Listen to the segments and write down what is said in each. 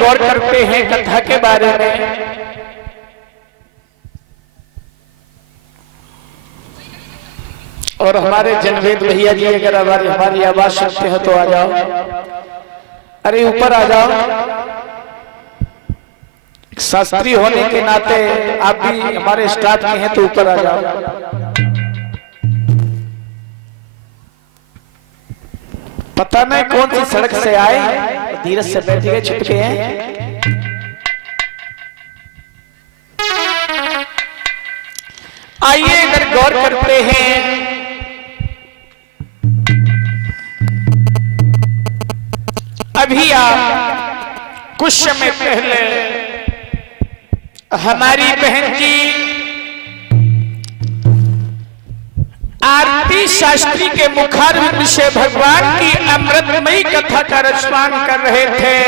गौर करते हैं कथा के बारे में। और हमारे जनवेद भैया जी अगर हमारी आवाज सुनते हो तो आ जाओ, अरे ऊपर आ जाओ। शास्त्री होने के नाते आप भी हमारे स्टाफ में हैं तो ऊपर आ जाओ। पता नहीं कौन सी सड़क से आए, धीरज से बैठ गए, छुप गए हैं। आइए इधर गौर करते हैं। अभी आप कुछ समय पहले हमारी बहन जी आरती शास्त्री के मुखारविंद से भगवान की अमृतमयी कथा का रसपान कर रहे थे।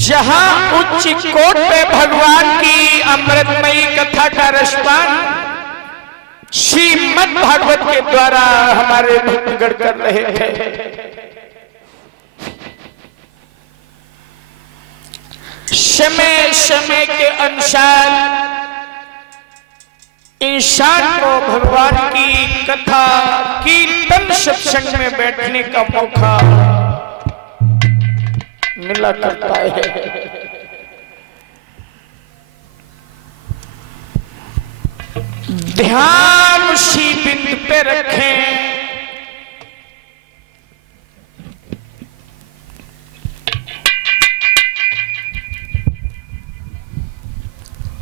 जहां उच्च कोट पे भगवान की अमृतमयी कथा का रसपान श्रीमद् भागवत के द्वारा हमारे भक्तगण कर रहे थे। समय समय के अनुसार इंसान को भगवान की कथा कीर्तन सत्संग में बैठने का मौका मिला करता है। ध्यान उसी बिंदु पे रखें।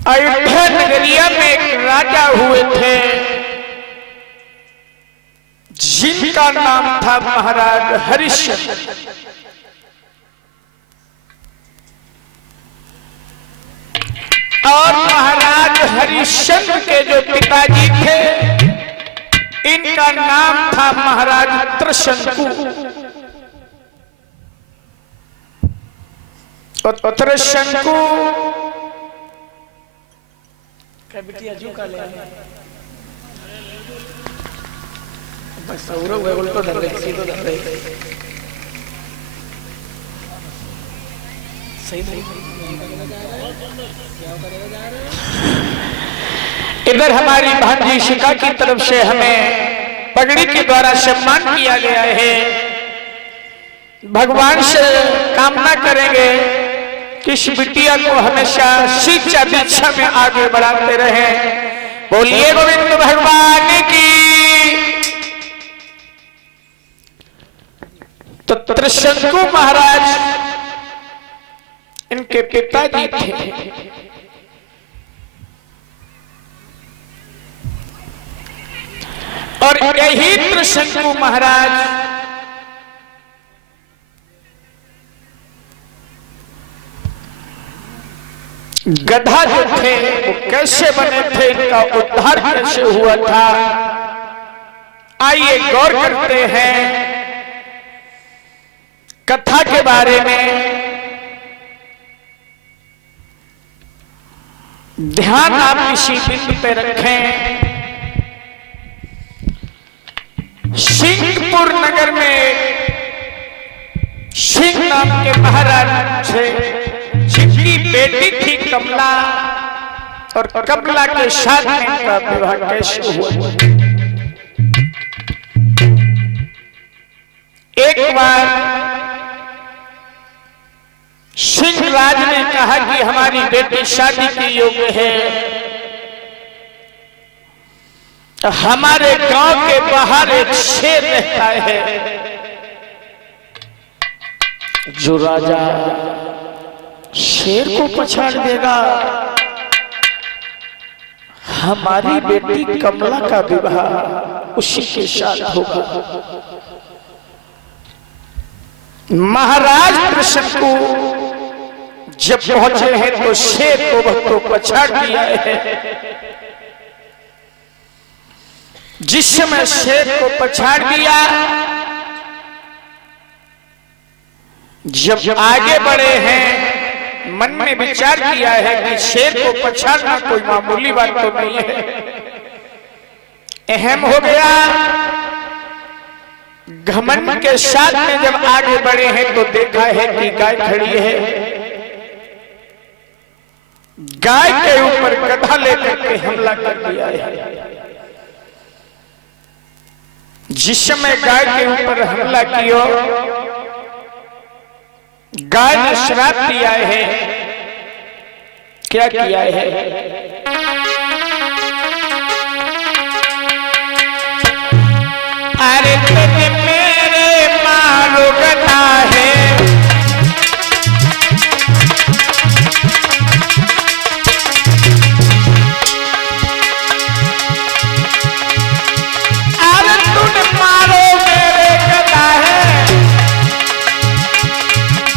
अयोध्या नगरिया में एक राजा हुए थे जिनका नाम था महाराज हरिश्चंद्र। और महाराज हरिश्चंद्र के जो पिताजी थे इनका नाम था महाराज त्रिशंकु। और त्रिशंकु बस उल्टो धर रहे, सीधो धर रहे, सही नहीं। इधर हमारी भांजी शिखा की तरफ से हमें पगड़ी के द्वारा सम्मान किया गया है। भगवान से कामना करेंगे कि इस बिटिया को हमेशा शिक्षा दीक्षा में आगे बढ़ाते रहे। बोलिए गोविंद भगवान की। तो त्रिशंकु महाराज इनके पिताजी थे। और यही त्रिशंकु महाराज गधा जो थे वो कैसे बने थे, इनका उद्धार कैसे हुआ था, आइए गौर करते हैं कथा के बारे में। ध्यान आप इसी बिंदु पे रखें। सिंहपुर नगर में सिंह नाम के महाराज थे जिनकी बेटी थी कमला। और कमला के साथ में इनका विवाह कैसे हुआ। एक बार सिंह राज ने कहा कि हमारी बेटी शादी के योग्य है। हमारे गांव के बाहर एक शेर रहता है जो राजा शेर को पछाड़ देगा। हमारी बेटी कमला का विवाह उसी के साथ होगा। महाराज त्रिशंकु जब पहुंचे हैं तो शेर को वह तो पछाड़ दिया है। जिस समय शेर को पछाड़ दिया, जब आगे बढ़े हैं मन में विचार किया है कि शेर को पछाड़ना कोई मामूली बात तो नहीं है, अहम हो गया। घमंड के साथ में जब आगे बढ़े हैं तो देखा है कि गाय खड़ी है। गाय के ऊपर गधा लेकर के हमला कर दिया है। जिस समय गाय के ऊपर हमला किया, गाय ने श्राप दिया है। क्या किया है? अरे तुझे मेरे मारो गधा है, अरे तुझे मारो मेरे गधा है,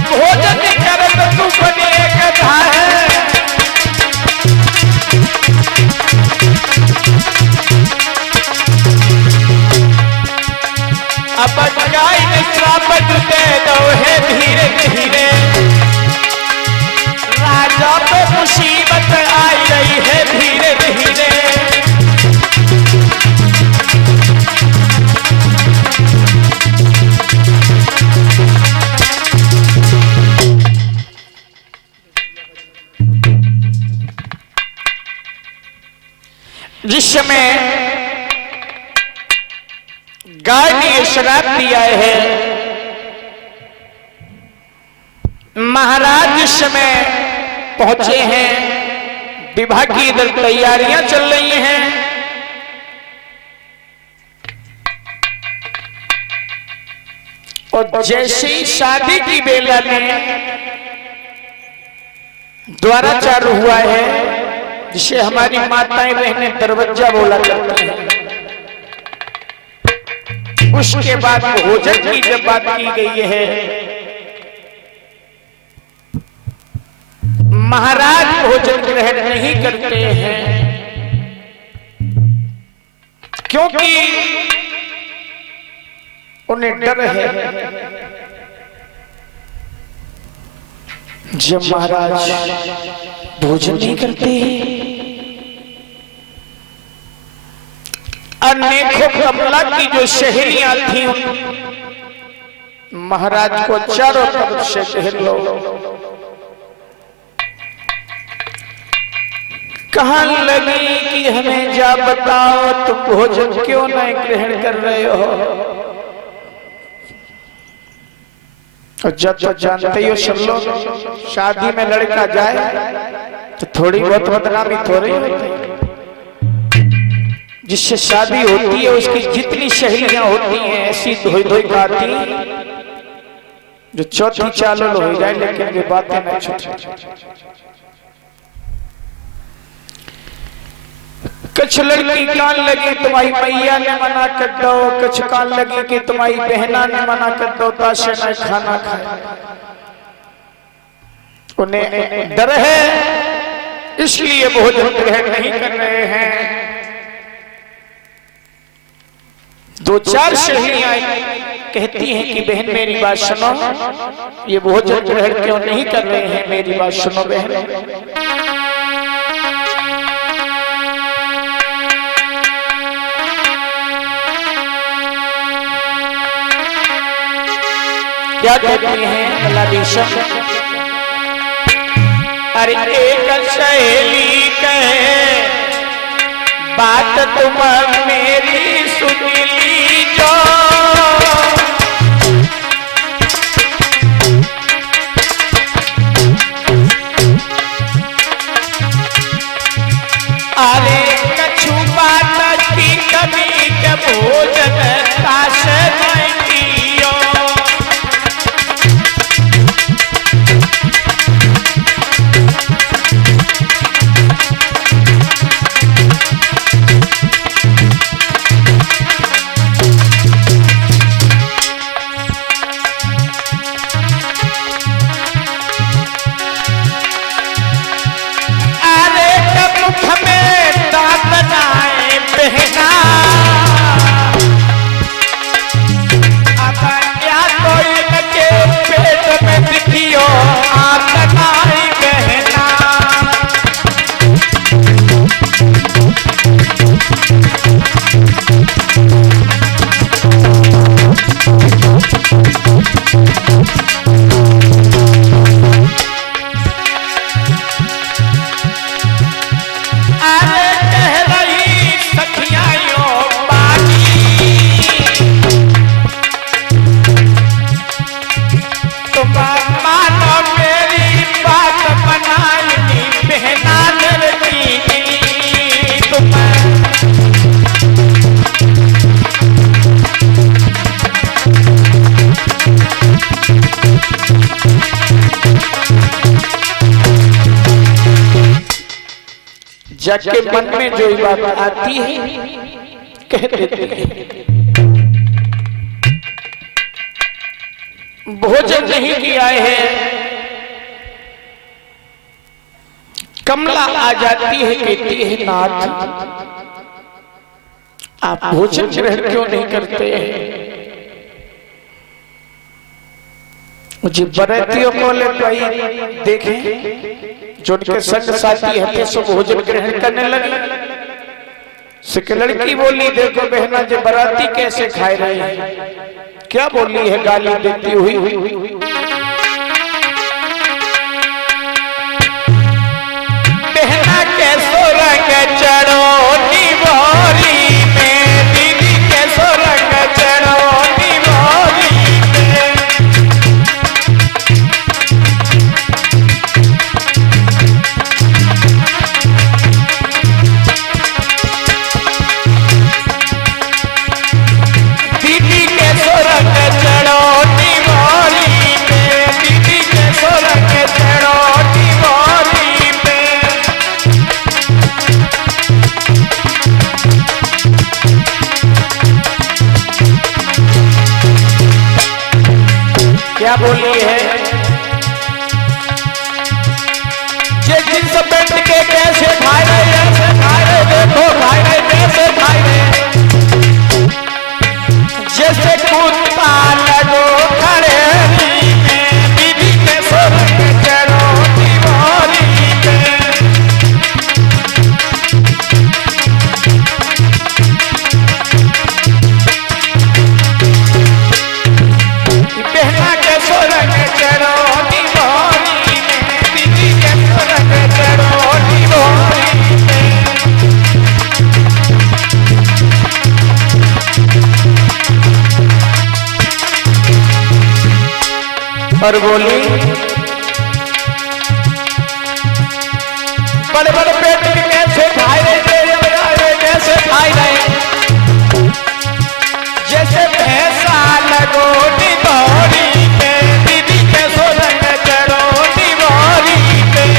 भोजन कर तो तू बने गधा है। अब गाय ने श्राप दे दो है धीरे धीरे, राजा पे मुसीबत आई रही है धीरे धीरे। जिस समय गाय ने श्राप दिया है, महाराज इस समय पहुंचे हैं। विवाह की इधर तैयारियां चल रही हैं। और जैसे ही शादी की बेला में द्वाराचार हुआ है, जिसे हमारी माताएं बहनें दरवाजा बोला करती हैं, उसके बाद भोजन की जब बात की गई है, महाराज भोजन ग्रहण नहीं करते हैं, क्योंकि उन्हें डर है जब महाराज भोजन नहीं करते हैं, अनेकों कमला की जो सहेलियां थी महाराज को चारों तरफ से घेर लो। कहाँ लगी कि हमें जा बताओ, तुम भोजन क्यों नहीं ग्रहण कर रहे हो? और जब तो जानते ही हो सब लोग, शादी में लड़का जाए तो थोड़ी बहुत बदनामी थोड़ी होती है। जिससे शादी होती है उसकी जितनी सहेलियां होती हैं ऐसी धोई धोई खाती जो चौथी चालल हो जाए, लेकिन वे बातें न छूटे। कुछ लड़की कान लगी तुम्हारी मैया ने मना कर दो, कुछ कान लगी कि तुम्हारी बहना ने मना कर दो ताशे न खाना खाए। उन्हें डर है, इसलिए भोजन ग्रहण नहीं कर रहे हैं। दो चार सहेलियां कहती हैं कि बहन मेरी बात सुनो, ये भोजन ग्रहण क्यों नहीं कर रहे हैं, मेरी बात सुनो बहन। क्या कहती हैं कलादीशम? अरे एक सहेली कहे बात तुम मेरी सुन लीजो, अरे कछु बात की कभी के भोजन ताश नहीं कियो, जाके मन में जो बात आती है कह देती है। भोजन नहीं किया है, कमला आ जाती है, कहती है नाथ आप भोजन ग्रहण क्यों नहीं करते हैं? मुझे बरातियों को ले भाई देखें जो उनके संग साथी हथे सो भोजन ग्रहण करने लगे। सिख लड़की बोली देखो बहना जो बराती कैसे खाए रहे हैं, क्या बोली है गाली देती हुई। बहना कैसो रंग चढ़ो निवारी में, दीदी कैसो रंग चढ़ो निवारी में। दीदी कैसो रंग चढ़ो निवारी में, दीदी कैसो रंग चढ़ो निवारी में। क्या बोली है? ये जिन सब बैठ के कैसे खाए रहे, ऐसे खाए रहे, देखो खाए रहे, कैसे खाए रहे, जैसे कुत्ता लगो खड़े में, दीदी कैसे रंग चढ़ो दीवारी में। बहना कैसे रंग चढ़ो दीवारी में, दीदी कैसे रंग चढ़ो दीवारी में। और बोली बड़े बड़े पेट के कैसे खाए रहे, कैसे खाए रहे, जैसे भैंसा लगो निवारी में, दीदी कैसो रंग चढ़ो निवारी में।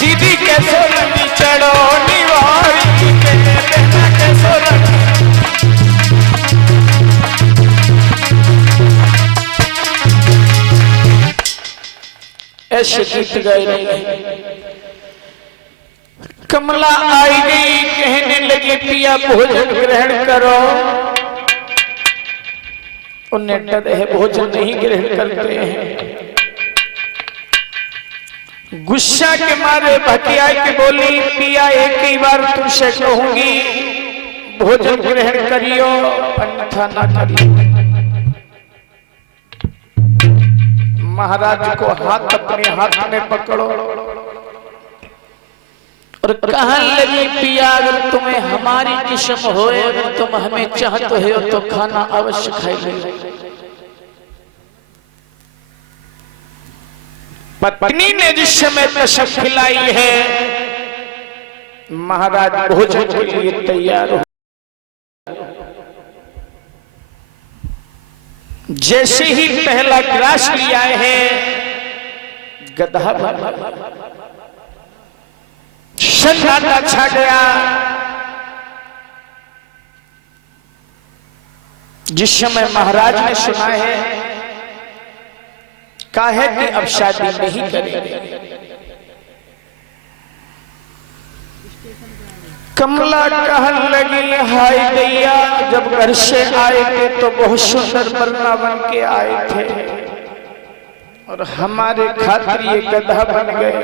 दीदी कैसो रंग चढ़ो निवारी में, बहना कैसो रंग। ऐसे गीत गाए रहे। कमला आई गई, कहने लगी पिया भोजन ग्रहण करो। उन्हें डर है, भोजन नहीं ग्रहण करते हैं। गुस्सा के मारे भटिया के बोली पिया एक ही बार तुमसे कहूंगी भोजन ग्रहण करियो, अन्यथा ना करियो। महाराज को हाथ अपने हाथ में पकड़ो और कहने लगी पिया अगर तुम्हें हमारी किस्म होए, अगर तुम हमें चाहते हो तो खाना अवश्य खाइए। पत्नी ने जिस समय कसम खिलाई है, महाराज भोजन के लिए तैयार हो। जैसे ही पहला ग्रास लिया है, गधा बना, सन्नाटा छा गया। जिस समय महाराज ने सुना है, कहा है कि अब शादी नहीं करेंगे। कमला कहने लगी हाय दैया, जब घर से आए थे तो बहुत सुंदर बरना बन के आए थे और हमारे खातिर ये गधा बन गए।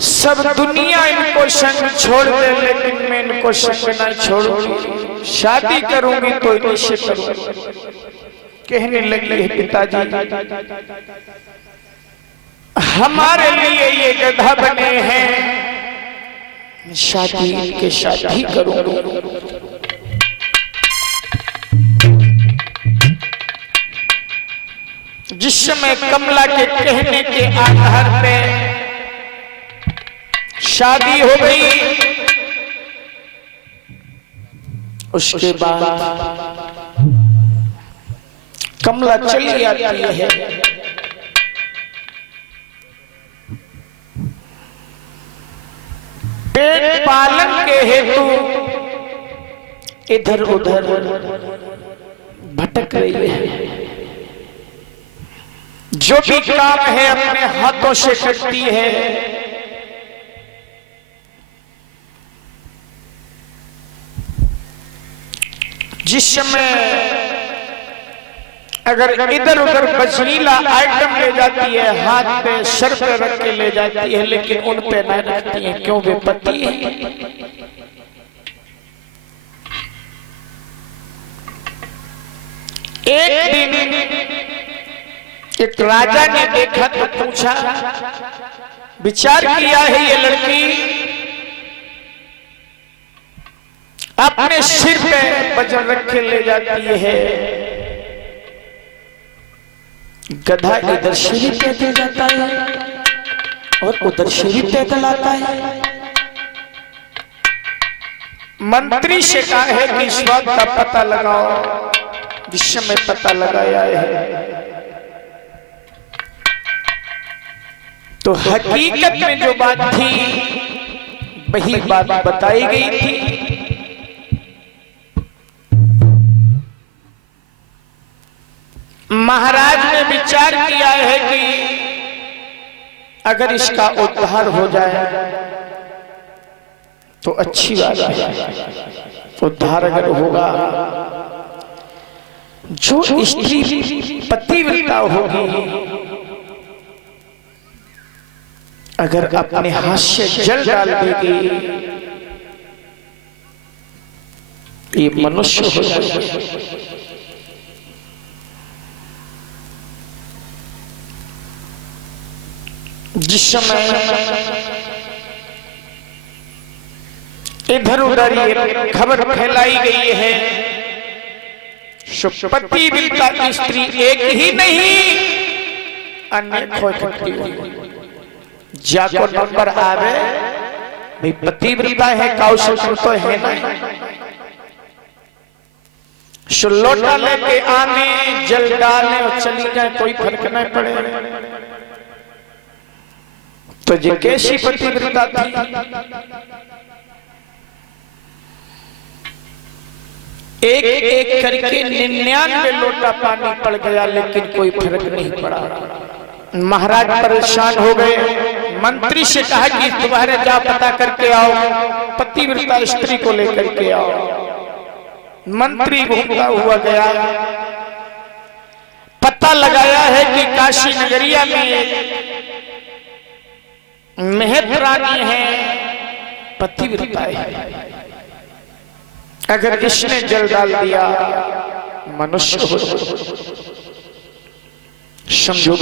सब दुनिया इनको संग छोड़ दे, लेकिन मैं इनको संग नहीं छोड़ूंगी। शादी करूंगी तो इन्हीं से करूंगी। कहने लगी है पिताजी हमारे लिए ये गधा बने हैं, शादी इनके साथ ही करूंगी। जिस समय कमला के कहने के आधार पे शादी हो गई, उसके बाद कमला चली आती है। पेट पालन के हेतु इधर उधर भटक रही है। जो भी काम है अपने हाथों से करती है। जिस समय अगर इधर उधर बचनीला आइटम ले जाती है, हाथ पे सर पे रख के ले जाती है, लेकिन उन पे नहीं रखती है। क्यों? वे पति है। एक दिन एक राजा ने देखा तो पूछा, विचार किया है ये लड़की अपने सिर पे वजन रख के ले जाती है, गधा इधर सीढ़ी पैदल जाता है और उधर सीढ़ी पैदल आता है। मंत्री से कहा है कि इस बात का पता लगाओ। जिस समय पता लगाया है तो हकीकत में जो बात थी वही बात बताई गई थी। महाराज ने विचार किया है कि अगर इसका उद्धार हो जाए तो अच्छी बात है। उद्धार अगर होगा, जो स्त्री पतिव्रता होगी, अगर अपने हाथ से जल डाल देगी, ये मनुष्य हो जाएगा। जिस समय इधर उधर ये खबर फैलाई गई है, पतिव्रता की स्त्री एक ही नहीं अनेक हो सकती है। जाको नंबर आवे भाई पतिव्रता है, कौशल तो है ना। लोटा लेके आने, जल डालने और चली जाए, कोई फर्क नहीं पड़े। तो ये कैसी पतिव्रता थी? एक एक करके 99 लोटा पानी पड़ गया, लेकिन कोई फर्क नहीं पड़ा। महाराज परेशान हो गए। मंत्री से कहा कि तुम्हारे जा पता करके आओ, पतिव्रता स्त्री को लेकर के आओ। मंत्री घूमता हुआ गया, पता लगाया है कि काशी नगरिया में एक महत रानी है, पतिव्रता है। अगर इसने जल डाल दिया मनुष्य हो। समझो,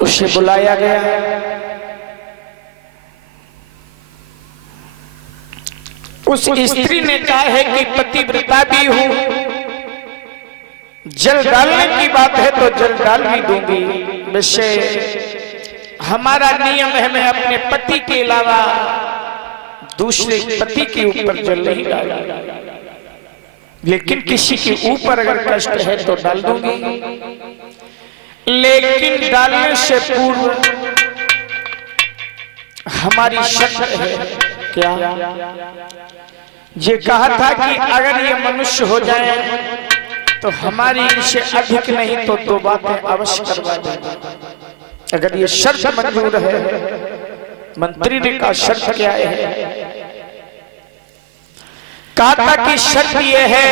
उसे बुलाया गया। उस स्त्री ने कहा है कि पतिव्रता भी हूं, जल डालने की बात है तो जल डाल भी दूंगी। वैसे हमारा नियम है, मैं अपने पति के अलावा दूसरे पति के ऊपर जल नहीं डालूंगा, लेकिन किसी के ऊपर अगर कष्ट है तो डाल दूंगी। लेकिन डालने से पूर्व हमारी शर्त है। क्या? ये कहा था कि अगर ये मनुष्य हो जाए तो हमारी इनसे अधिक नहीं तो 2 बातें अवश्य करवा देंगे। अगर ये शर्त मंजूर है। मंत्री ने कहा शर्त क्या है? कहा था कि शर्त ये है,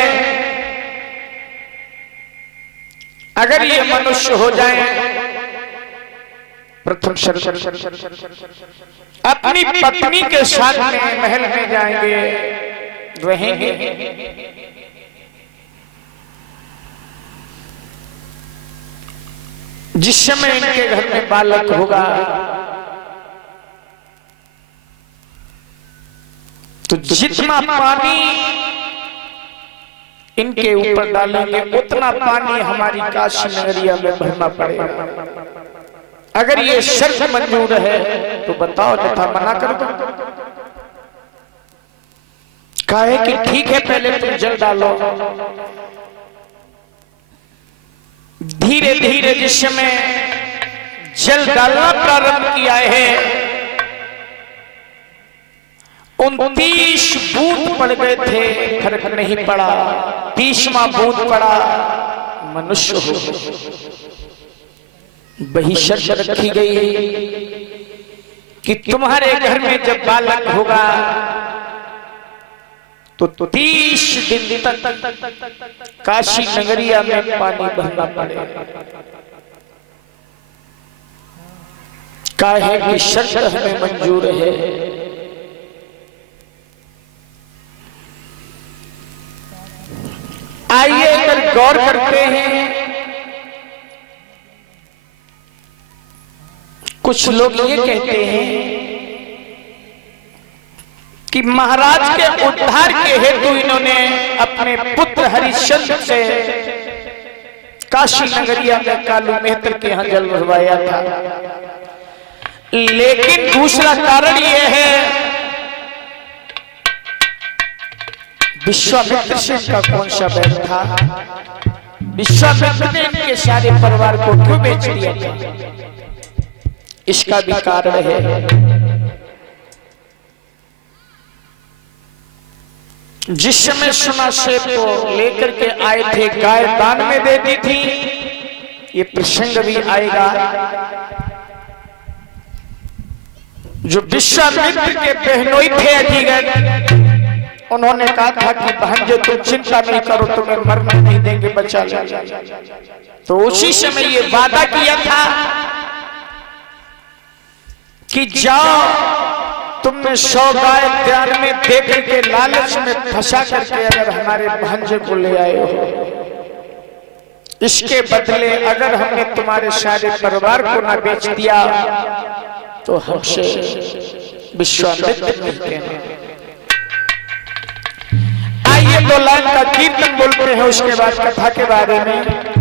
अगर ये मनुष्य हो जाए, प्रथम शर्त अपनी पत्नी के साथ में महल में जाएंगे, रहेंगे। जिस समय इनके घर में बालक होगा तो जितना पानी इनके ऊपर डालेंगे उतना पानी हमारी काशी नगरिया में भरना पड़ेगा। अगर ये शर्त मंजूर है तो बताओ, तथा मना कर दो। कहे कि ठीक है पहले तुम जल डालो। धीरे धीरे जिस समय जल डालना प्रारंभ किया है 29 बूंद पड़ गए थे, फर्क नहीं पड़ा। 30वां बूंद पड़ा, मनुष्य हो। वही शर्त रखी गई कि तुम्हारे घर में जब बालक होगा तो 30 दिन तक काशी नगरिया में पानी बहना पड़ेगा। काहे की शर्त हमें मंजूर है। आइए अगर गौर करते हैं, कुछ लोग ये कहते हैं कि महाराज के उद्धार के हेतु इन्होंने अपने पुत्र हरिश्चंद्र से काशी नगरिया में कालू मेहतर के यहां जल भरवाया था। लेकिन दूसरा कारण यह है विश्वामित्र से का कौन सा बैर था? विश्वामित्र ने इनके सारे परिवार को क्यों बेच दिया था? इसका भी कारण है। जिस समय सुनासेब को लेकर के आए थे, गाय दान में दे दी थी। ये प्रसंग भी आएगा। जो विश्वामित्र के बहनोई थे अजीगर, उन्होंने कहा था कि बहन जो तुम चिंता नहीं करो, तुम्हें मरने नहीं देंगे, बचा ले। तो उसी समय ये वादा किया था कि जाओ तुमने 100 गाय ध्यान में दे करके लालच में फंसा करके अगर हमारे भांजे को ले आए हो, इसके बदले अगर हमने तुम्हारे सारे परिवार को ना बेच दिया तो हमसे विश्वामित्र मिलते हैं। आइए 2 लाइन का कीर्तन बोलते हैं, उसके बाद कथा के बारे में।